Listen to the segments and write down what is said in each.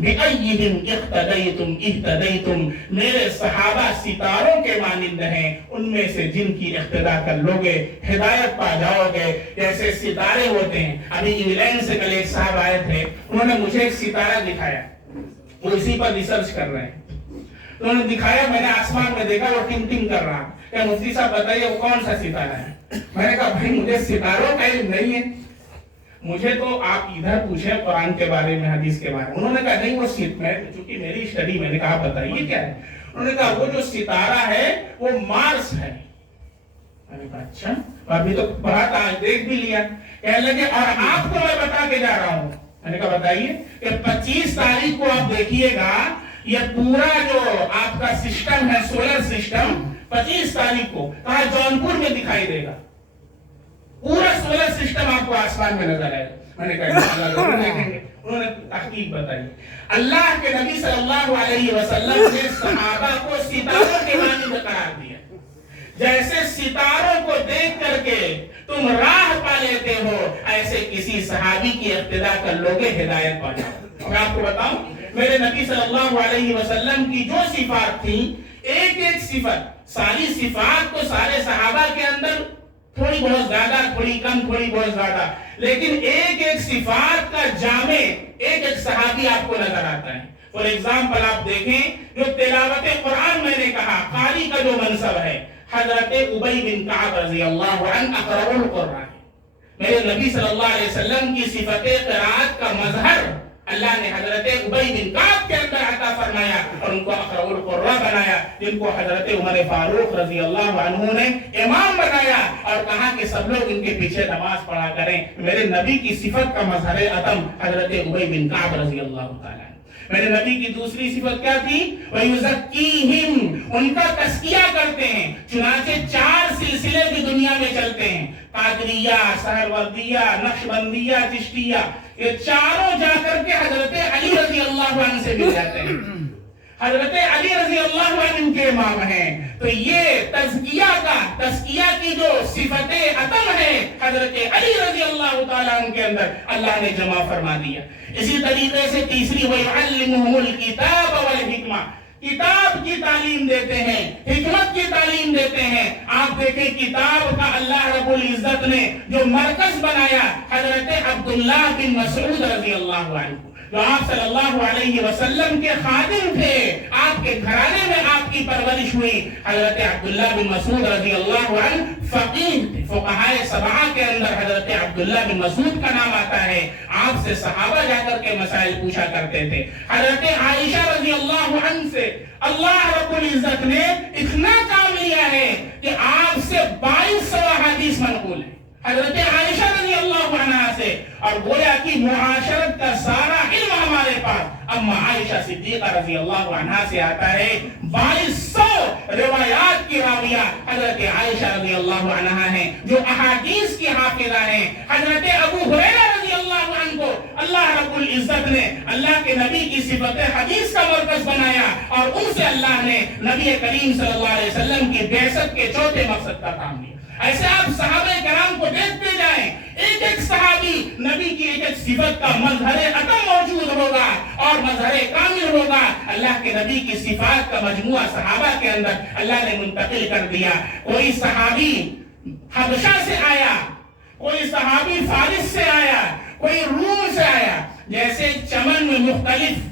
بِأَيِّهِمْ اِقْتَدَيْتُمْ اِهْتَدَيْتُمْ، میرے صحابہ ستاروں کے مانند ہیں، ان میں سے جن کی اقتدا کر لوگے ہدایت پا جاؤ گے۔ جیسے ستارے ہوتے ہیں، ابھی انگلینڈ سے کل ایک صاحب آئے تھے، انہوں نے مجھے ایک ستارہ دکھایا، وہ اسی پر ریسرچ کر رہے ہیں، انہوں نے دکھایا، میں نے آسمان میں دیکھا وہ ٹم ٹم کر رہا، کہ مفتی صاحب بتائیے وہ کون سا ستارہ ہے؟ میں نے کہا بھائی مجھے ستاروں کا علم نہیں ہے، مجھے تو آپ ادھر پوچھیں قرآن کے بارے میں، حدیث کے بارے میں۔ انہوں نے کہا نہیں وہ چونکہ میری اسٹڈی، میں نے کہا بتائیے کیا ہے؟ انہوں نے کہا وہ جو ستارہ ہے وہ مارس ہے۔ میں نے کہا اچھا، ابھی تو پڑھا تھا، دیکھ بھی لیا۔ کہنے لگے اور آپ کو میں بتا کے جا رہا ہوں۔ میں نے کہا بتائیے کہ 25 تاریخ کو آپ دیکھیے گا یہ پورا جو آپ کا سسٹم ہے، سولر سسٹم، 25 تاریخ کو کہا جونپور میں دکھائی دے گا، پورا سولر سسٹم آپ کو آسمان میں نظر آئے گا۔ میں نے کہا انشاءاللہ ضرور دیکھیں گے۔ انہوں نے تحقیق بتائی۔ اللہ کے نبی صلی اللہ علیہ وسلم نے صحابہ کو ستاروں کے مانند قرار دیا۔ جیسے ستاروں کو دیکھ کر کے تم راہ پا لیتے ہو، ایسے کسی صحابی کی اقتدا کر لوگے ہدایت پا جاؤ۔ میں آپ کو بتاؤں، میرے نبی صلی اللہ علیہ وسلم کی جو صفات تھی، ایک ایک صفت، ساری صفات تو سارے صحابہ کے اندر تھوڑی بہت زیادہ، تھوڑی کم، تھوڑی بہت زیادہ، لیکن ایک ایک صفات کا جامع ایک ایک صحابی آپ کو نظر آتا ہے۔ فور ایگزامپل آپ دیکھیں، جو تلاوت قرآن میں نے کہا، قاری کا جو منصب ہے، حضرت ابی بن کعب رضی اللہ عنہ اقرأ القرآن، میرے نبی صلی اللہ علیہ وسلم کی صفت قرآت کا مظہر اللہ نے حضرت ابی بن کعب کے اندر عطا فرمایا اور ان کو اقرأ القرآن بنایا، جن کو حضرت عمر فاروق رضی اللہ عنہ نے امام بنایا اور کہا کہ سب لوگ ان کے پیچھے نماز پڑھا کریں۔ میرے نبی کی صفت کا مظہر عدم حضرت ابی بن کعب رضی اللہ تعالیٰ۔ میرے نبی کی دوسری صفت کیا تھی؟ وَيُزَكِّيهِمْ، ان کا تزکیہ کرتے ہیں۔ چنانچہ 4 سلسلے بھی دنیا میں چلتے ہیں، قادریہ، سہروردیہ، نقشبندیہ، چشتیہ، یہ چاروں جا کر کے حضرت علی رضی اللہ عنہ سے مل جاتے ہیں۔ حضرت علی رضی اللہ عنہ ان کے امام ہیں۔ تو یہ تزکیہ کی جو صفت عدم ہے حضرت علی رضی اللہ تعالیٰ عنہ کے اندر اللہ نے جمع فرما دیا۔ اسی طریقے سے تیسری وَيُعَلِّمُهُمُ الْكِتَابَ وَالْحِکْمَةَ، کتاب کی تعلیم دیتے ہیں، حکمت کی تعلیم دیتے ہیں۔ آپ دیکھیں کتاب کا اللہ رب العزت نے جو مرکز بنایا، حضرت عبداللہ بن مسعود رضی اللہ عنہ، جو آپ صلی اللہ علیہ وسلم کے خادم تھے، آپ کے گھرانے میں آپ کی پرورش ہوئی۔ حضرت عبداللہ بن مسعود رضی اللہ عنہ فقیہ تھے، فقہائے سبعہ کے اندر حضرت عبداللہ بن مسعود کا نام آتا ہے۔ آپ سے صحابہ جا کر کے مسائل پوچھا کرتے تھے۔ حضرت عائشہ رضی اللہ عنہ سے اللہ رب العزت نے اتنا کام لیا ہے کہ آپ سے 2200 حدیث منقول ہے، حضرت عائشہ رضی اللہ عنہ سے، اور گویا کی معاشرت کا سارا علم ہمارے پاس اما عائشہ صدیقہ رضی اللہ عنہ سے آتا ہے۔ 2200 روایات کی راویہ حضرت عائشہ رضی اللہ عنہ ہیں، جو احادیث کی حافظہ ہیں۔ حضرت ابو ہریرہ رضی اللہ عنہ کو اللہ رب العزت نے اللہ کے نبی کی صفت حدیث کا مرکز بنایا اور ان سے اللہ نے نبی کریم صلی اللہ علیہ وسلم کی بعثت کے چوتھے مقصد کا کام لیا۔ ایسے آپ صحابہ کرام کو دیکھتے جائیں، ایک ایک صحابی نبی کی ایک ایک صفت کا مظہر عدم موجود ہوگا اور مظہر کامل ہوگا۔ اللہ کے نبی کی صفات کا مجموعہ صحابہ کے اندر اللہ نے منتقل کر دیا۔ کوئی صحابی حبشہ سے آیا، کوئی صحابی فارس سے آیا، کوئی روم سے آیا۔ جیسے چمن میں مختلف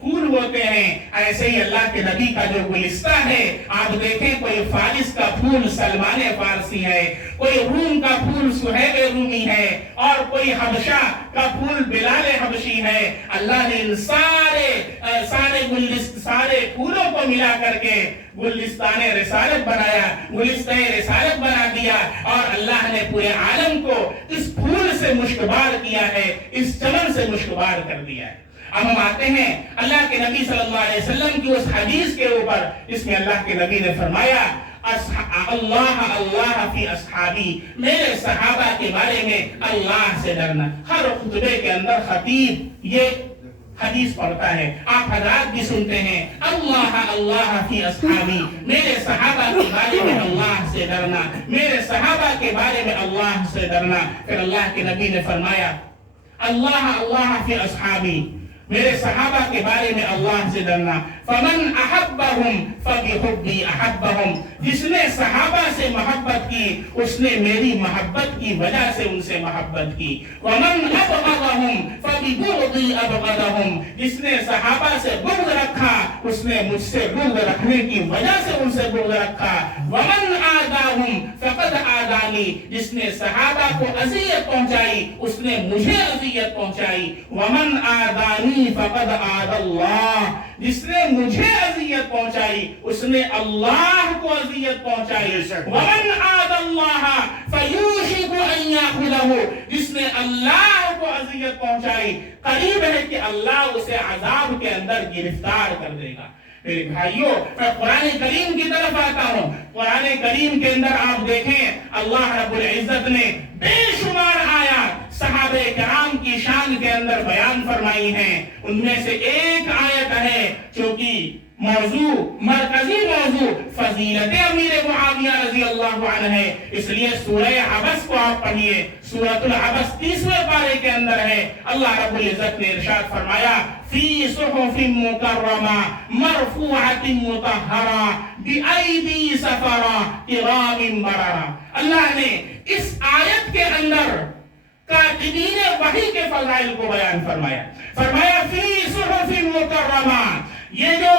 پھول ہوتے ہیں، ایسے ہی اللہ کے نبی کا جو گلستہ ہے، آپ دیکھیں کوئی فارس کا پھول سلمان فارسی ہے، کوئی روم کا پھول سہیب رومی ہے، اور کوئی حبشہ کا پھول بلال حبشی ہے۔ اللہ نے ان سارے پھولوں کو ملا کر کے گلستان رسالت بنایا، گلستہ رسالت بنا دیا، اور اللہ نے پورے عالم کو اس پھول سے مشکبار کیا ہے، اس چمن سے مشکبار کر دیا ہے۔ اب ہم آتے ہیں اللہ کے نبی صلی اللہ علیہ وسلم کی اس حدیث کے اوپر، جس میں اللہ کے نبی نے فرمایا اللہ فی اصحابی، میرے صحابہ کے بارے میں اللہ سے ڈرنا۔ ہر خطبے کے اندر خطیب یہ حدیث پڑھتا ہے، آپ حضرات بھی سنتے ہیں، اللہ فی اصحابی، میرے صحابہ کے بارے میں اللہ سے ڈرنا، میرے صحابہ کے بارے میں اللہ سے ڈرنا۔ پھر اللہ کے نبی نے فرمایا اللہ فی اصحابی، میرے صحابہ کے بارے میں اللہ سے ڈرنا. فمن احبہم فبحبی احبہم, جس نے صحابہ سے محبت کی اس نے میری محبت کی وجہ سے ان سے محبت کی. ومن ابغضہم فببغضی ابغضہم, جس نے صحابہ سے بغض رکھا اس نے مجھ سے بغض رکھنے کی وجہ سے ان سے بغض رکھا. ومن آذاہم فقد آذانی, جس نے صحابہ کو اذیت پہنچائی اس نے مجھے اذیت پہنچائی. ومن آذانی فقد آذى اللہ, جس نے مجھے اذیت پہنچائی اس نے اللہ کو اذیت پہنچائی. ومن آذى اللہ فیوشک ان یاخذہ, جس نے اللہ کو اذیت پہنچائی قریب ہے کہ اللہ اسے عذاب کے اندر گرفتار کر دے گا. میرے بھائیوں, میں قرآن کریم کی طرف آتا ہوں. قرآن کریم کے اندر آپ دیکھیں اللہ رب العزت نے بے شمار آیات صحابہ کرام کی شان کے اندر بیان فرمائی ہیں. ان میں سے ایک آیت ہے جو کہ موضوع, مرکزی موضوع فضیلت امیر معاویہ رضی اللہ عنہ ہے. اس لیے سورہ عبس کو آپ پڑھیے. سورۃ العبس 30ویں پارے کے اندر ہے. اللہ رب العزت نے ارشاد فرمایا فی صحف مکرمہ مرفوعۃ مطہرہ بأیدی سفرہ کرام بررہ. اللہ نے اس آیت کے اندر کاتبین وحی کے فضائل کو بیان فرمایا. فرمایا فی صحف مکرمہ, یہ جو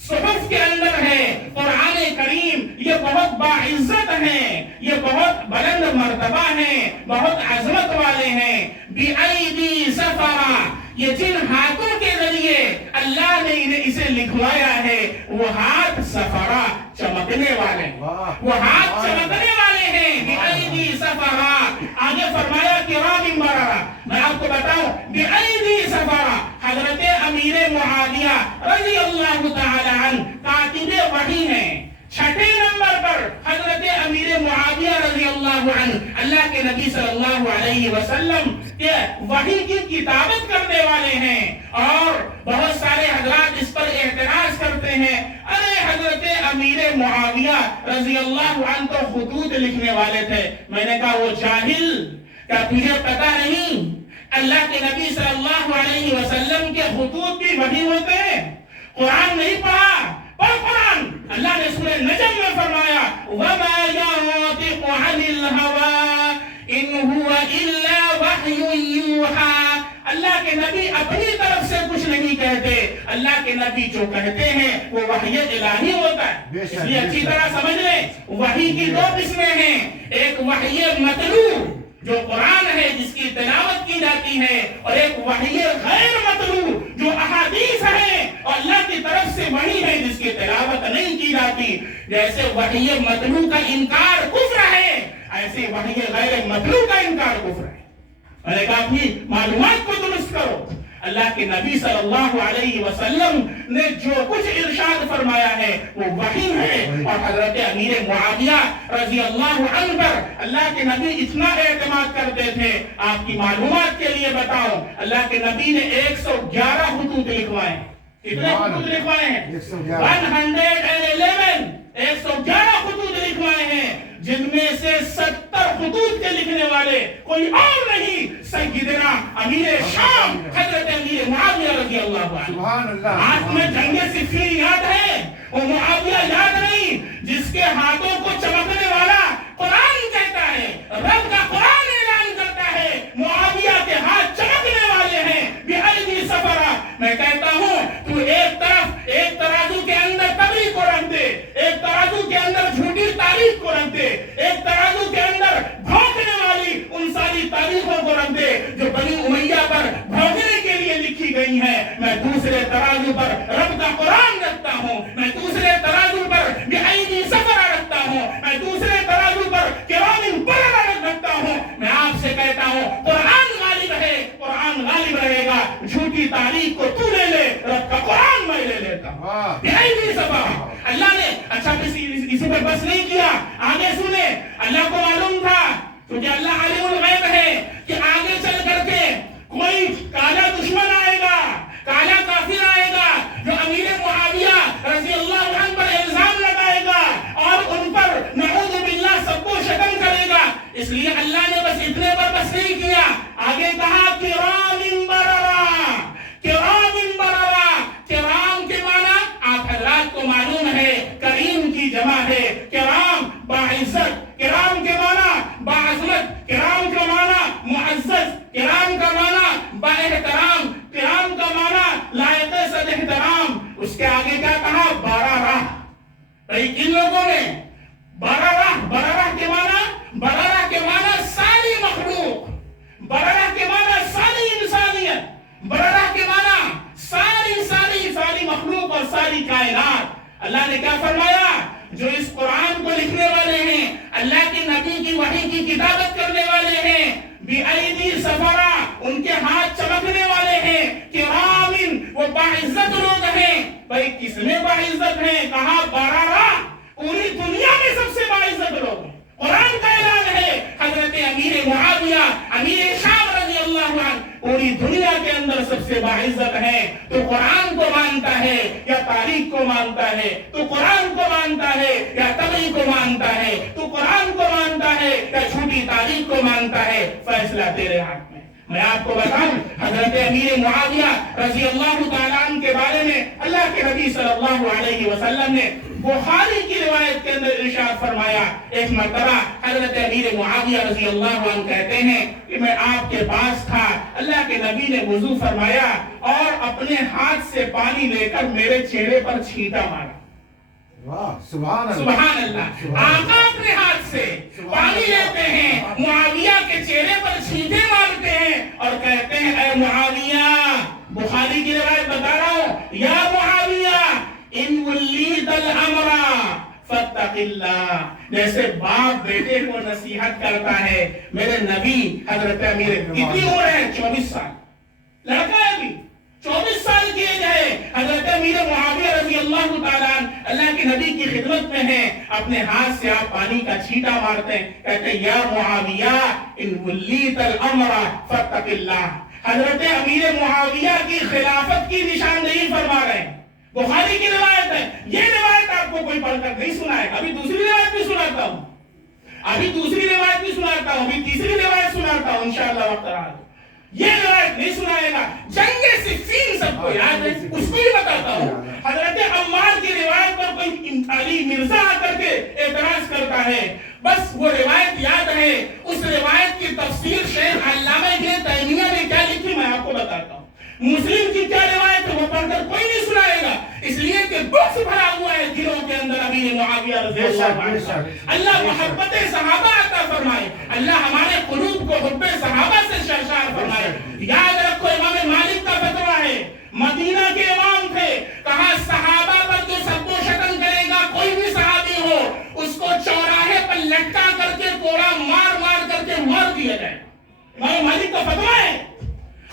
صحف کے اندر ہے قرآن کریم یہ بہت باعزت ہیں, یہ بہت بلند مرتبہ ہیں, بہت عظمت والے ہیں. بِأَيْدِي سَفَرَةٍ, یہ جن ہاتھوں کے ذریعے اللہ نے انہیں اسے لکھوایا ہے وہ ہاتھ سفرہ چمکنے والے, وہ ہاتھ چمکنے والے ہیں. بِأَيْدِي سَفَرَةٍ, آگے فرمایا کرام بررہ. میں آپ کو بتاؤں بِأَيْدِي سَفَرَةٍ, حضرت امیر معاویہ رضی اللہ تعالی عنہ کاتب وحی ہیں. چھٹے نمبر پر حضرت امیر معاویہ رضی اللہ عنہ اللہ کے نبی صلی اللہ علیہ وسلم کے وحی کی کتابت کرنے والے ہیں. اور بہت سارے حضرات اس پر اعتراض کرتے ہیں, ارے حضرت امیر معاویہ رضی اللہ عنہ تو خطوط لکھنے والے تھے. میں نے کہا وہ جاہل, کیا تجھے پتہ نہیں اللہ کے نبی صلی اللہ علیہ وسلم کے خطوط بھی وحی ہوتے ہیں؟ قرآن نہیں پڑھا؟ پڑھ قرآن. اللہ نے سورہ نجم میں فرمایا وَمَا يَنطِقُ عَنِ الْهَوَىٰ إِنْ هُوَ إِلَّا وَحْيٌ يُوحَىٰ. اللہ کے نبی اپنی طرف سے کچھ نہیں کہتے, اللہ کے نبی جو کہتے ہیں وہ وحی الہی ہوتا ہے. اس لیے اچھی طرح سمجھ لیں وحی کی دو قسمیں ہیں. ایک وحی مطلوب جو قرآن ہے جس کی تلاوت کی جاتی ہے, اور ایک وحی غیر مطلوب جو احادیث ہے اور اللہ کی طرف سے وحی ہے جس کی تلاوت نہیں کی جاتی. جیسے وحی مطلوب کا انکار کفر ہے, ایسے وحی غیر مطلوب کا انکار کفر ہے. میں نے کہا اپنی معلومات کو درست کرو. اللہ کے نبی صلی اللہ علیہ وسلم نے جو کچھ ارشاد فرمایا ہے وہ وحی ہے. اور حضرت امیر معاویہ رضی اللہ عنہ پر اللہ کے نبی اتنا اعتماد کرتے تھے. آپ کی معلومات کے لیے بتاؤں, اللہ کے نبی نے 111 خطوط لکھوائے. کتنے خطوط لکھوائے ہیں؟ 111 خطوط لکھوائے ہیں, جن میں سے 70 خطوط کے لکھنے والے کوئی اور نہیں سیدنا امیر شام حضرت امیر معاویہ رضی اللہ عنہ. آپ میں جنگ صفین یاد ہے, وہ معاویہ یاد نہیں جس کے ہاتھوں کو چمکنے والا قرآن کہتا ہے, رب کا قرآن اعلان کرتا ہے معاویہ کے ہاتھ چمکنے والے ہیں. بِأَيْدِي سَفَرَةٍ, میں کہتا ہوں تو ایک طرف ایک ترازو کے اندر تبلیغ کو رکھ دے, ایک ترازو کے اندر جھوٹی تاریخ کو رکھ دے, ایک ترازو کے اندر بھونکنے والی ان ساری تاریخوں کو رکھ دے جو بنی امیہ پر بھونکنے کے لیے لکھی گئی ہیں. میں دوسرے ترازو پر رب کا قرآن رکھتا ہوں, میں دوسرے ترازو پر بِأَيْدِي سَفَرَةٍ رکھتا ہوں, میں دوسرے ترازو پر کرام بررہ رکھتا ہوں. میں آپ سے کہتا ہوں قرآن غالب ہے, قرآن غالب رہے گا. جھوٹی تاریخ کو تو لے لے, رب کا قرآن میں لے لیتا ہوں. بِأَيْدِي سَفَرَةٍ. اللہ نے اچھا اسی پر بس نہیں کیا, آگے سنے. اللہ کو معلوم تھا کیونکہ اللہ عالم الغیب ہے کہ آگے چل کر کے کوئی کالا دشمن آئے گا, کالا کافر آئے گا جو امیر معاویہ رضی اللہ عنہ پر الزام لگائے گا اور ان پر نعوذ باللہ سب کو شتم کرے گا. اس لیے اللہ نے بس اتنے پر بس نہیں کیا, آگے کہا کرام بررہ. ان لوگوں نے برارہ کے معنی ساری مخلوق، برارہ کے معنی ساری انسانیت، برارہ کے معنی ساری مخلوق اور ساری کائنات۔ اللہ نے کیا فرمایا؟ جو اس قرآن کو لکھنے والے ہیں، اللہ کے نبی کی وحی کی کتابت کرنے والے ہیں، بِأَيْدِي سَفَرَا، ان کے ہاتھ چمکنے والے ہیں، کرامن، وہ باعزت لوگ ہیں۔ بھائی کس میں باعزت ہیں؟ کہا برارہ، پوری دنیا میں سب سے باعزت لوگ ہیں۔ قرآن کا اعلان ہے، حضرت امیر معاویہ امیر شام رضی اللہ عنہ پوری دنیا کے اندر سب سے باعزت ہے۔ تو قرآن کو مانتا ہے یا تاریخ کو مانتا ہے؟ تو قرآن کو مانتا ہے یا تبعی کو مانتا ہے؟ تو قرآن کو مانتا ہے یا جھوٹی تاریخ کو مانتا ہے؟ فیصلہ تیرے ہاتھ میں۔ میں آپ کو بتاؤں، حضرت امیر معاویہ رضی اللہ تعالیٰ عنہ کے بارے میں اللہ کے نبی صلی اللہ علیہ وسلم نے بخاری کی روایت کے اندر ارشاد فرمایا، ایک مرتبہ حضرت امیر معاویہ رضی اللہ عنہ کہتے ہیں کہ میں آپ کے پاس تھا، اللہ کے نبی نے وضو فرمایا اور اپنے ہاتھ سے پانی لے کر میرے چہرے پر چھینٹا مارا۔ سبحان اللہ۔ آقا اپنے ہاتھ سے پانی لیتے ہیں، معاویہ کے چہرے پر چھینٹے مارتے ہیں اور کہتے ہیں اے معاویہ، بخاری کی روایت بتا رہا ہوں، یا معاویہ ان ولیت الامر فاتق اللہ، جیسے باپ بیٹے کو نصیحت کرتا ہے۔ میرے نبی حضرت امیر کتنی عمر ہے؟ 24 سال، لڑکا ہے ابھی، 24 سال کی ایج ہے۔ حضرت امیر معاویہ رضی اللہ تعالیٰ عنہ اللہ کے نبی کی خدمت میں ہیں، اپنے ہاتھ سے آپ پانی کا چھینٹا مارتے ہیں، کہتے ہیں یا معاویہ ان ولیت الامر فاتق اللہ۔ حضرت امیر معاویہ کی خلافت کی نشاندہی فرما رہے ہیں۔ بخاری کی روایت ہے، یہ روایت آپ کو کوئی پڑھ کر نہیں سنائے گا۔ ابھی دوسری روایت بھی سناتا ہوں، ابھی تیسری روایت سناتا ہوں انشاءاللہ وقت رہا تو۔ یہ روایت نہیں سنائے گا۔ جنگ صفین سب کو یاد ہے، اس کو بھی بتاتا ہوں۔ حضرت عمار کی روایت پر کوئی علی مرزا آ کر کے اعتراض کرتا ہے، بس وہ روایت یاد ہے۔ اس روایت کی تفسیر شیخ علامہ ابن تیمیہ نے کیا لکھی میں آپ کو بتاتا ہوں۔ مسلم کی کیا روایت ہے وہ پڑھ کر کوئی نہیں سنائے گا، اس لیے کہ بغض بھرا ہوا ہے دلوں کے اندر امیر معاویہ رضی اللہ عنہ۔ اللہ محبت صحابہ عطا فرمائے، اللہ ہمارے قلوب کو حب صحابہ سے سرشار فرمائے۔ یاد رکھو امام مالک کا فتویٰ ہے، مدینہ کے امام تھے، کہا صحابہ پر جو سب و شتم کرے گا کوئی بھی صحابی ہو، اس کو چوراہے پر لٹکا کر کے کوڑا مار کر کے مار دیا جائے۔ امام مالک کا فتویٰ ہے،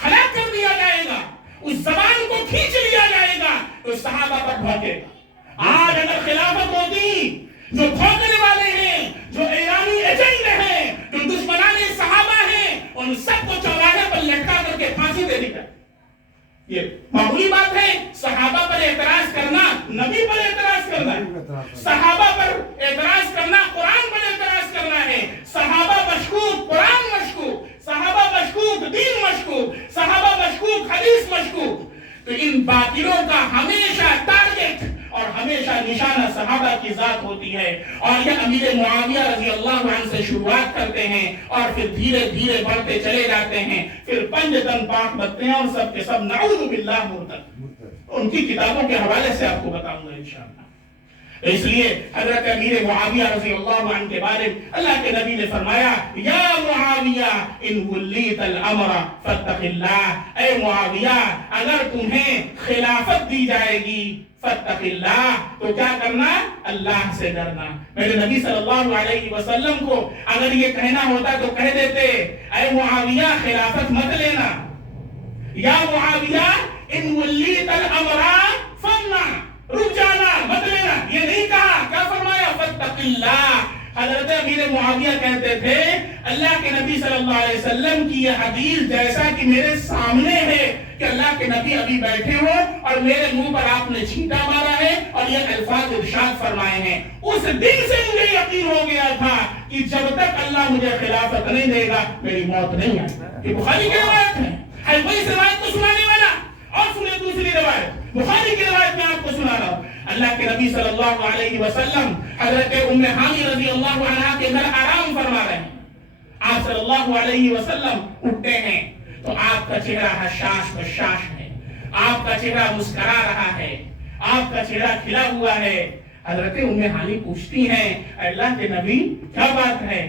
ہلاک کر دیا جائے گا، اس زبان کو کھینچ لیا جائے گا تو صحابہ پر بھوکے گا۔ آج اگر خلافت ہوتی، جو بھوکنے والے ہیں، جو ایرانی ایجنٹ ہیں، جو دشمنان صحابہ ہیں، ان سب کو چوراہے پر لٹکا کر کے پھانسی دے دی جائے۔ یہ معمولی بات ہے، صحابہ پر اعتراض کرنا نبی پر اعتراض کرنا ہے، صحابہ پر اعتراض کرنا قرآن پر اعتراض کرنا ہے۔ صحابہ مشکوک، قرآن مشکوک، صحابہ مشکوک، دین مشکوک، صحابہ مشکوک، حدیث مشکوک۔ تو ان باطلوں کا ہمیشہ ٹارگٹ اور ہمیشہ نشانہ صحابہ کی ذات ہوتی ہے، اور یہ امیر معاویہ رضی اللہ عنہ سے شروعات کرتے ہیں اور پھر دھیرے دھیرے بڑھتے چلے جاتے ہیں، پھر پنج تن پاک بنتے ہیں اور سب کے سب نعوذ باللہ مرتد۔ ان کی کتابوں کے حوالے سے آپ کو بتاؤں گا انشاءاللہ۔ اس لیے حضرت امیر معاویہ رضی اللہ عنہ کے بارے میں اللہ کے نبی نے فرمایا یا معاویہ ان ولیت الامر فاتق اللہ، اے معاویہ اگر تمہیں خلافت دی جائے گی فاتق اللہ تو کیا کرنا؟ اللہ سے ڈرنا۔ میرے نبی صلی اللہ علیہ وسلم کو اگر یہ کہنا ہوتا تو کہہ دیتے اے معاویہ خلافت مت لینا، یا معاویہ ان ولیت الامر فامنع، رک جانا مت لینا، یہ نہیں کہا، کیا فرمایا؟ فاتق اللہ۔ حضرت امیر معاویہ کہتے تھے اللہ کے نبی صلی اللہ علیہ وسلم کی یہ حدیث جیسا کہ میرے سامنے ہے کہ اللہ کے نبی ابھی بیٹھے ہو اور میرے منہ پر آپ نے چھینٹا مارا ہے اور یہ الفاظ ارشاد فرمائے ہیں، اس دن سے مجھے یقین ہو گیا تھا کہ جب تک اللہ مجھے خلافت نہیں دے گا میری موت نہیں آئے گی۔ یہ بخاری کی روایت ہے، وہی روایت کو سنانے والا۔ اور سنیں دوسری روایت، بخاری کی روایت میں آپ کو سنا رہا ہوں۔ اللہ کے نبی صلی اللہ علیہ وسلم حضرت ام ہانی رضی اللہ عنہا کے گھر آرام فرما رہے ہیں، آپ صلی اللہ علیہ وسلم اٹھتے ہیں تو آپ کا چہرہ حشاش بشاش ہے، آپ کا چہرہ مسکرا رہا ہے، آپ کا چہرہ کھلا ہوا ہے۔ حضرت ام ہانی پوچھتی ہیں اللہ کے نبی کیا بات ہے،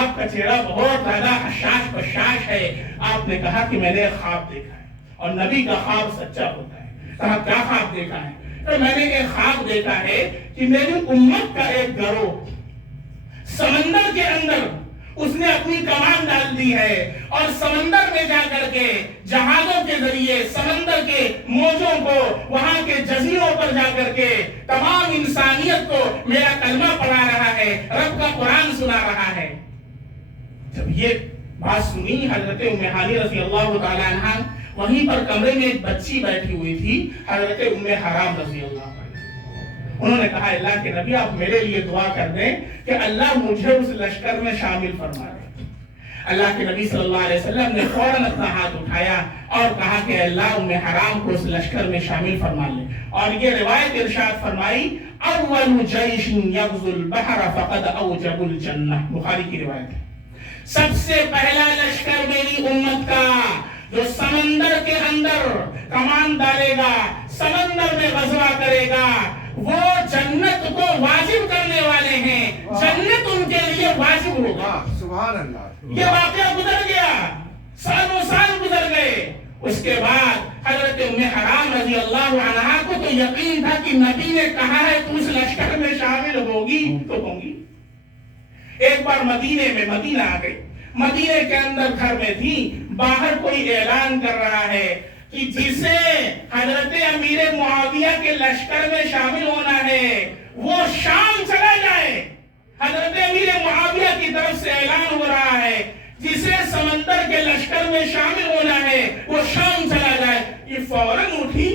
آپ کا چہرہ بہت زیادہ حشاش بشاش ہے. آپ نے کہا کہ میں نے ایک خواب دیکھا ہے اور نبی کا خواب سچا ہوتا ہے. کہا کیا خواب دیکھا ہے؟ تو میں نے ایک خواب دیکھا ہے کہ میری امت کا ایک گروہ سمندر کے اندر اس نے اپنی کمان ڈال دی ہے اور سمندر میں جا کر کے جہازوں کے ذریعے سمندر کے موجوں کو وہاں کے جزیروں پر جا کر کے تمام انسانیت کو میرا کلمہ پڑھا رہا ہے، رب کا قرآن سنا رہا ہے. جب یہ بات سنی حضرت ام ہانی رضی اللہ تعالی عنہ، وہیں پر کمرے میں ایک بچی بیٹھی ہوئی تھی حضرت ام حرام رضی اللہ عنہ. انہوں نے کہا اللہ کے نبی آپ میرے لیے دعا کر دیں کہ اللہ مجھے اس لشکر میں شامل فرما دے. اللہ کے نبی صلی اللہ علیہ وسلم نے فوراً اپنا ہاتھ اٹھایا اور کہا کہ اللہ ام حرام کو اس لشکر میں شامل فرما لے. اور یہ روایت ارشاد فرمائی اول جیش یغزو البحر فقد اوجب الجنہ، بخاری کی روایت ہے. سب سے پہلا لشکر میری امت کا جو سمندر کے اندر کمان ڈالے گا، سمندر میں غزوہ کرے گا، وہ جنت کو واجب کرنے والے ہیں، جنت ان کے لیے واجب ہوگا. سبحان اللہ. یہ واقعہ گزر گیا، سالوں سال گزر گئے. اس کے بعد حضرت ام حرام رضی اللہ عنہا کو تو یقین تھا کہ نبی نے کہا ہے تو اس لشکر میں شامل ہوگی تو ہوگی. ایک بار مدینے میں مدینہ آ گئی، مدینے کے اندر گھر میں تھی، باہر کوئی اعلان کر رہا ہے کہ جسے حضرت امیر معاویہ کے لشکر میں شامل ہونا ہے وہ شام چلا جائے. حضرت امیر معاویہ کی طرف سے اعلان ہو رہا ہے جسے سمندر کے لشکر میں شامل ہونا ہے وہ شام چلا جائے. یہ فوراً اٹھی،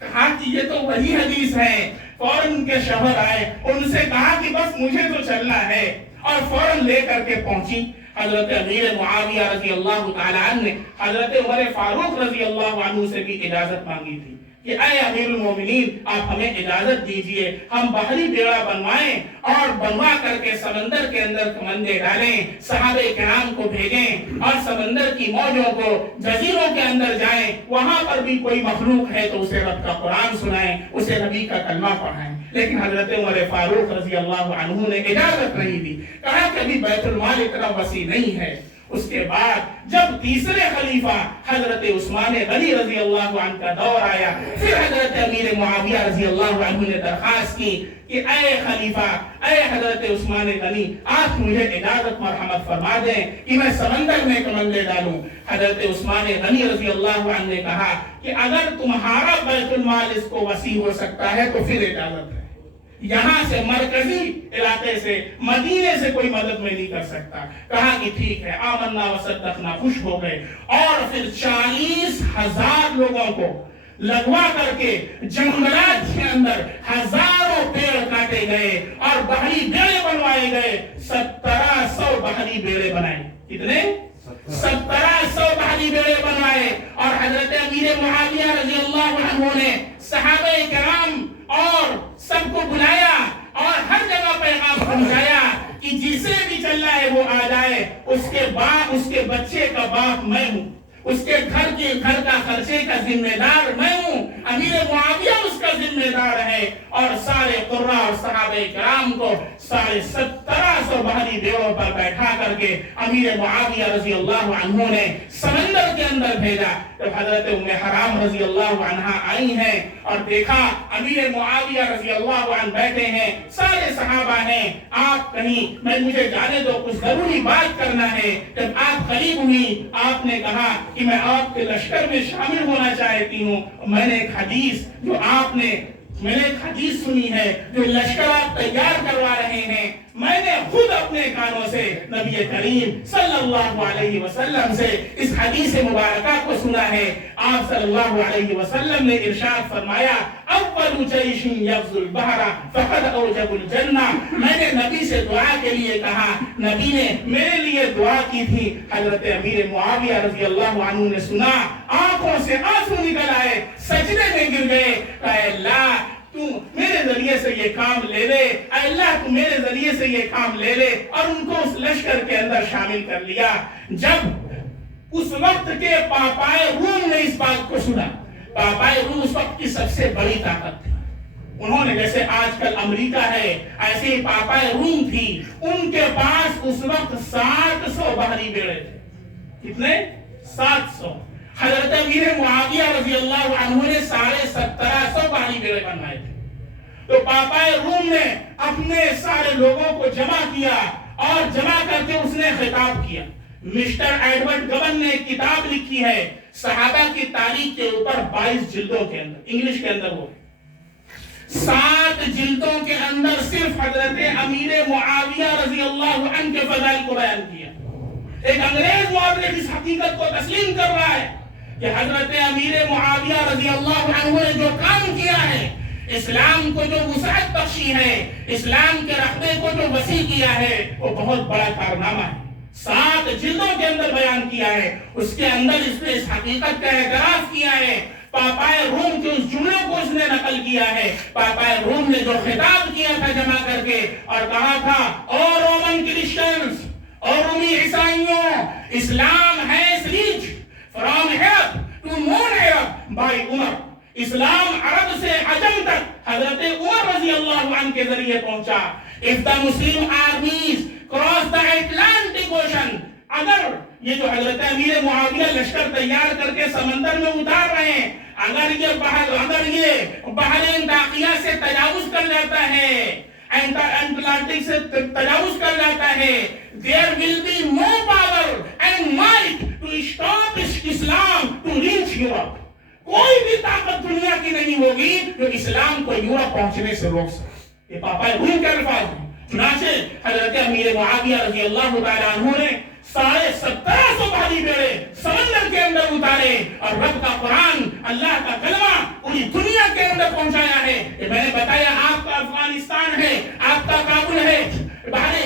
کہا کہ یہ تو وہی حدیث ہے. فوراً ان کے شوہر آئے، ان سے کہا کہ بس مجھے تو چلنا ہے، اور فوراً لے کر کے پہنچی. حضرت امیر معاویہ رضی اللہ تعالی عنہ نے حضرت عمر فاروق رضی اللہ عنہ سے بھی اجازت مانگی تھی کہ اے امیر المومنین آپ ہمیں اجازت دیجئے ہم بحری بیڑا بنوائیں اور بنوا کر کے سمندر کے اندر کمندے ڈالیں، صحابہ کرام کو بھیجیں اور سمندر کی موجوں کو جزیروں کے اندر جائیں، وہاں پر بھی کوئی مخلوق ہے تو اسے رب کا قرآن سنائیں، اسے نبی کا کلمہ پڑھائیں. لیکن حضرت عمر فاروق رضی اللہ عنہ نے اجازت نہیں دی، کہا کہ ابھی بیت المال اتنا وسیع نہیں ہے. اس کے بعد جب تیسرے خلیفہ حضرت عثمان غنی رضی اللہ عنہ کا دور آیا، پھر حضرت امیر معاویہ رضی اللہ عنہ نے درخواست کی کہ اے خلیفہ، اے حضرت عثمان غنی آپ مجھے اجازت مرحمت فرما دیں کہ میں سمندر میں کمندے ڈالوں. حضرت عثمان غنی رضی اللہ عنہ نے کہا کہ اگر تمہارا بیت المال اس کو وسیع ہو سکتا ہے تو پھر اجازت ہے. یہاں سے مرکزی علاقے سے مدینے سے کوئی مدد میں نہیں کر سکتا. کہا کہ ٹھیک ہے، آمنا وصدقنا، خوش ہو گئے. اور پھر 40,000 لوگوں کو لگوا کر کے جنگلات کے اندر ہزاروں پیڑ کاٹے گئے اور بحری بیڑے بنوائے گئے. 1700 بحری بیڑے بنائے. کتنے؟ 1700 بحری بیڑے بنوائے. اور حضرت امیر معاویہ رضی اللہ عنہ نے صحابہ کرام اور سب کو بلایا اور ہر جگہ پیغام پہنچایا کہ جسے بھی چلنا ہے وہ آ جائے. اس کے باپ، اس کے بچے کا باپ میں ہوں، اس کے گھر کا خرچے کا ذمہ دار میں ہوں. امیر معاویہ اس کا ذمہ دار ہے. اور سارے قرہ اور صحابہ کرام کو 1750 بحری بیڑوں پر بیٹھا کر کے امیر معاویہ رضی اللہ عنہ نے سمندر کے اندر بھیجا. جب حضرت ام حرام رضی اللہ عنہا آئی ہیں اور دیکھا امیر معاویہ رضی اللہ عنہ بیٹھے ہیں، سارے صحابہ ہیں، آپ کہیں مجھے جانے دو، کچھ ضروری بات کرنا ہے. جب آپ قریب ہوئی، آپ نے کہا کہ میں آپ کے لشکر میں شامل ہونا چاہتی ہوں. میں نے ایک حدیث سنی ہے جو لشکر آپ تیار کروا رہے ہیں، میں نے خود اپنے کانوں سے نبی کریم صلی اللہ علیہ وسلم سے اس حدیث مبارکہ کو سنا ہے. آپ صلی اللہ علیہ وسلم نے ارشاد فرمایا اول جیش یغزو البحر فقد اوجب الجنہ. میں نے نبی سے دعا کے لیے کہا، نبی نے میرے لیے دعا کی تھی. حضرت امیر معاویہ رضی اللہ عنہ نے سنا، آنکھوں سے آنسو نکل آئے، سجدے میں گر گئے. اے اللہ تو میرے ذریعے سے یہ کام لے لے، اے اللہ تو میرے ذریعے سے یہ کام لے لے. اور ان کو اس لشکر کے اندر شامل کر لیا. جب اس وقت کے پاپائے روم نے اس بات کو سنا، پاپائے روم اس وقت کی سب سے بڑی طاقت تھی. انہوں نے جیسے آج کل امریکہ ہے ایسے ہی پاپا روم تھی، ان کے پاس اس وقت 700 بحری بیڑے تھے. کتنے؟ 700. حضرت امیر معاویہ رضی اللہ عنہ نے 1750 بحری بیڑے بنائے تھے. تو پاپا روم نے اپنے سارے لوگوں کو جمع کیا اور جمع کر کے اس نے خطاب کیا. مسٹر ایڈورڈ گبن نے ایک کتاب لکھی ہے صحابہ کی تاریخ کے اوپر 22 جلدوں کے اندر، انگلش کے اندر وہ 7 جلدوں کے اندر صرف حضرت امیر معاویہ رضی اللہ عنہ کے فضائل کو بیان کیا. ایک انگریز مورخ اس حقیقت کو تسلیم کر رہا ہے کہ حضرت امیر معاویہ رضی اللہ عنہ نے جو کام کیا ہے، اسلام کو جو وسعت بخشی ہے، اسلام کے رقبے کو جو وسیع کیا ہے، وہ بہت بڑا کارنامہ ہے. 7 جلدوں کے اندر بیان کیا ہے. اس کے اندر اس نے اس حقیقت کا اعتراف کیا ہے. پاپائے روم کے اس جملوں کو اس نے نقل کیا ہے. پاپائے روم نے جو خطاب کیا تھا جمع کر کے اور کہا تھا، اور رومن کرسچنز اور رومی عیسائیوں، اسلام has reached from Arab to non-Arab by Umar. اسلام عرب سے عجم تک حضرت عمر رضی اللہ عنہ کے ذریعے پہنچا. If the Muslim armies cross the Atlantic Ocean، اگر یہ جو حضرت امیر معاویہ لشکر تیار کر کے سمندر میں اتار رہے ہیں، اگر یہ بحر انطاقیہ سے تجاوز کر جاتا ہے، اٹلانٹک سے تجاوز کر جاتا ہے، there will be no power and might to stop Islam to reach Europe. کوئی بھی طاقت دنیا کی نہیں ہوگی جو اسلام کو یورپ پہنچنے سے روک سکے. یہ پاپا روم کے الفاظ ہیں. چنانچہ حضرت امیر معاویہ رضی اللہ تعالیٰ عنہ نے 1750 بحری بیڑے سمندر کے اندر اتارے اور رب کا قرآن، اللہ کا کلمہ پوری دنیا کے اندر پہنچایا ہے. میں نے بتایا آپ کا افغانستان ہے، آپ کا کابل ہے،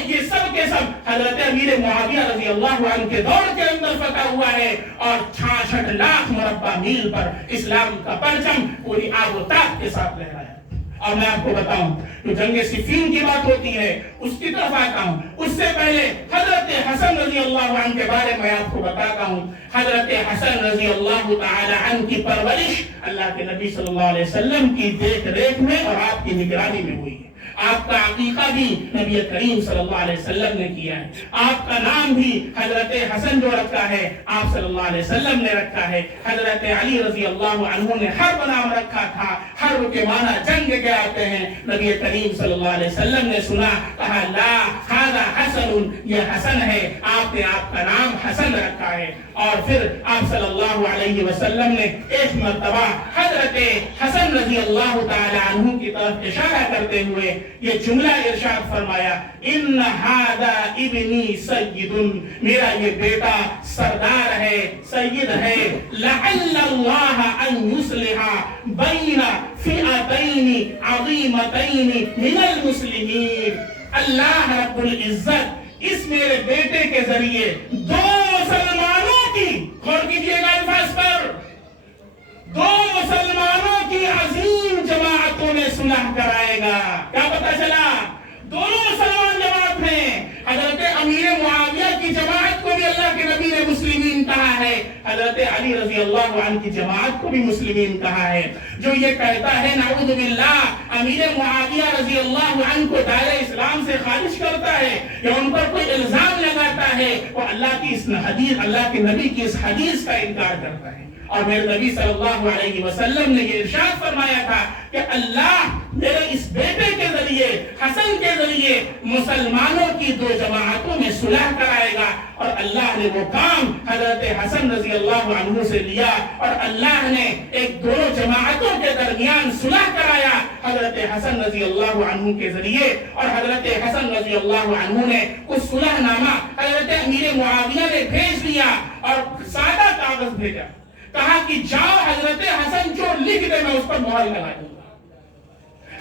یہ سب کے سب حضرت امیر معاویہ رضی اللہ عنہ کے دور کے اندر فتح ہوا ہے. اور 66 لاکھ مربع میل پر اسلام کا پرچم پوری آب و تاب کے ساتھ لہرایا. اور میں آپ کو بتاؤں جو جنگ صفین کی بات ہوتی ہے اس کی طرف آتا ہوں. اس سے پہلے حضرت حسن رضی اللہ عنہ کے بارے میں آپ کو بتاتا ہوں. حضرت حسن رضی اللہ تعالی عنہ کی پرورش اللہ کے نبی صلی اللہ علیہ وسلم کی دیکھ ریکھ میں اور آپ کی نگرانی میں ہوئی ہے. آپ کا عقیقہ بھی نبی کریم صلی اللہ علیہ وسلم نے کیا ہے. آپ کا نام بھی حضرت حسن جو رکھا ہے آپ صلی اللہ علیہ وسلم نے رکھا ہے. حضرت علی رضی اللہ عنہ نے حرب نام رکھا تھا. حرب کے معنی جنگ کے آتے ہیں. نبی کریم صلی اللہ علیہ وسلم نے سنا، کہا لا ھذا حسن، یہ حسن ہے. آپ نے آپ کا نام حسن رکھا ہے. اور پھر آپ صلی اللہ علیہ وسلم نے ایک مرتبہ حضرت حسن رضی اللہ تعالی عنہ کی طرف اشارہ کرتے ہوئے یہ جملہ ارشاد فرمایا، ان ھذا ابنی سید، میرا یہ بیٹا سردار ہے، سید ہے. لعل اللہ ان یصلح بین فئتین عظیمتین من المسلمین. اللہ رب العزت اس میرے بیٹے کے ذریعے 2 مسلمانوں کی، غور کیجئے گا الفاظ پر، 2 مسلمانوں کی عظیم جماعتوں میں صلح کرائے گا. کیا پتہ چلا؟ دونوں مسلمان جماعت ہیں. حضرت امیر معاویہ کی جماعت کو بھی اللہ کے نبی نے مسلمین کہا ہے، حضرت علی رضی اللہ عنہ کی جماعت کو بھی مسلمین کہا ہے. جو یہ کہتا ہے نعوذ باللہ امیر معاویہ رضی اللہ عنہ کو دائرہ اسلام سے خارج کرتا ہے یا ان پر کوئی الزام لگاتا ہے، وہ اللہ کی اس حدیث، اللہ کے نبی کی اس حدیث کا انکار کرتا ہے. اور میرے نبی صلی اللہ علیہ وسلم نے یہ ارشاد فرمایا تھا کہ اللہ میرے اس بیٹے کے ذریعے، حسن کے ذریعے مسلمانوں کی 2 جماعتوں میں صلح کرائے گا. اور اللہ نے وہ کام حضرت حسن رضی اللہ عنہ سے لیا اور اللہ نے ایک دونوں جماعتوں کے درمیان صلح کرایا حضرت حسن رضی اللہ عنہ کے ذریعے. اور حضرت حسن رضی اللہ عنہ نے اس صلح نامہ حضرت امیر معاویہ نے بھیج دیا اور سادہ کاغذ بھیجا، کہا کہ جاؤ حضرت حسن جو لکھ دے میں اس پر مہر لگا دوں گا.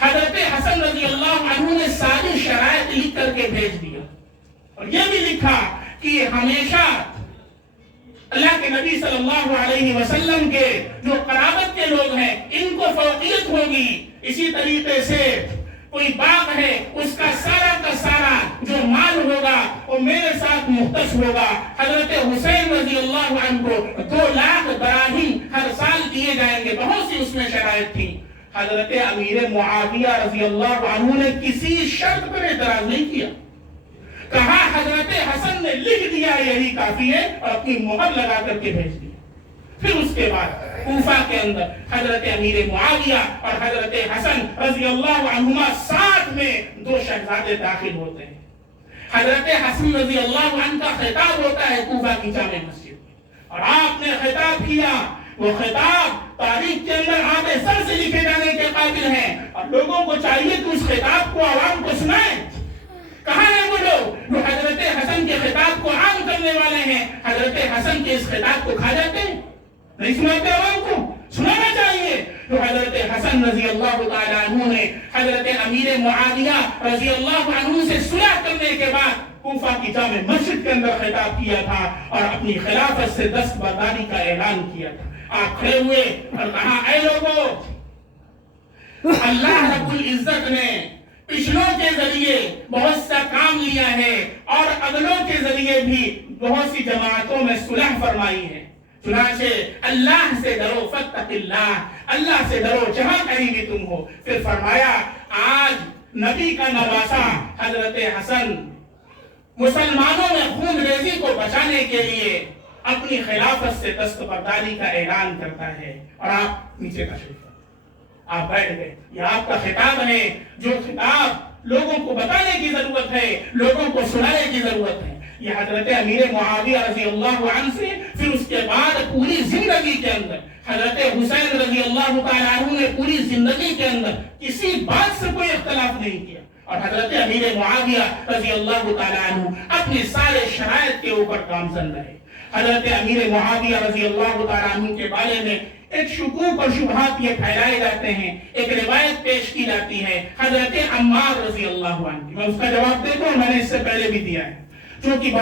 حضرت حسن رضی اللہ عنہ نے ساری شرائط لکھ کر کے بھیج دیا اور یہ بھی لکھا کہ ہمیشہ اللہ کے نبی صلی اللہ علیہ وسلم کے جو قرابت کے لوگ ہیں ان کو فوقیت ہوگی. اسی طریقے سے کوئی باغ ہے اس کا سارا جو مال ہوگا وہ میرے ساتھ مختص ہوگا. حضرت حسین رضی اللہ عنہ کو 2 لاکھ دراہم ہر سال دیے جائیں گے. بہت سی اس میں شرائط تھی. حضرت امیر معاویہ رضی اللہ عنہ نے کسی شرط پر اعتراض نہیں کیا. کہا حضرت حسن نے لکھ دیا یہی کافی ہے اور اپنی مہر لگا کر کے بھیج دیا. پھر اس کے بعد کوفہ کے اندر حضرت امیر معاویہ اور حضرت حسن رضی اللہ عنہما ساتھ میں 2 شہزادے داخل ہوتے ہیں. حضرت حسن رضی اللہ عنہ کا خطاب ہوتا ہے کوفہ کی جامع مسجد میں اور آپ نے خطاب کیا. وہ خطاب تاریخ کے اندر آدھے سر سے لکھے جانے کے قابل ہیں اور لوگوں کو چاہیے کہ اس خطاب کو عوام کو سنائیں. کہاں ہیں وہ لوگ جو حضرت حسن کے خطاب کو عام کرنے والے ہیں؟ حضرت حسن کے اس خطاب کو کھا جاتے ہیں, نہیں سناتے عوام کو. سنانا چاہیے. تو حضرت حسن رضی اللہ تعالیٰ عنہ نے حضرت امیر معاویہ رضی اللہ عنہ سے صلح کرنے کے بعد کوفہ کی جامع مسجد کے اندر خطاب کیا تھا اور اپنی خلافت سے دستبرداری کا اعلان کیا تھا. آپ کھڑے ہوئے اور کہا اے لوگوں, اللہ رب العزت نے پچھلوں کے ذریعے بہت سا کام لیا ہے اور اگلوں کے ذریعے بھی بہت سی جماعتوں میں صلح فرمائی ہے. چنانچہ اللہ سے ڈرو, فاتق اللہ, اللہ سے ڈرو جہاں کہیں بھی تم ہو. پھر فرمایا آج نبی کا نواسا حضرت حسن مسلمانوں میں خون ریزی کو بچانے کے لیے اپنی خلافت سے دستبرداری کا اعلان کرتا ہے. اور آپ نیچے تشریف آپ بیٹھ گئے. یہ آپ کا خطاب ہے, جو خطاب لوگوں کو بتانے کی ضرورت ہے, لوگوں کو سنانے کی ضرورت ہے. یہ حضرت امیر معاویہ رضی اللہ عنہ سے پھر اس کے بعد پوری زندگی کے اندر حضرت حسین رضی اللہ تعالیٰ عنہ نے پوری زندگی کے اندر کسی بات سے کوئی اختلاف نہیں کیا. اور حضرت امیر معاویہ رضی اللہ تعالیٰ عنہ اپنے سارے شرائط کے اوپر گامزن رہے. حضرت امیر معاویہ رضی اللہ تعالیٰ عنہ کے بارے میں ایک شکوک اور شبہات یہ پھیلائے جاتے ہیں. ایک روایت پیش کی جاتی ہے حضرت عمار رضی اللہ عنہ کی. میں اس کا جواب دیتا ہوں, میں نے اس سے پہلے بھی دیا ہے, چونکہ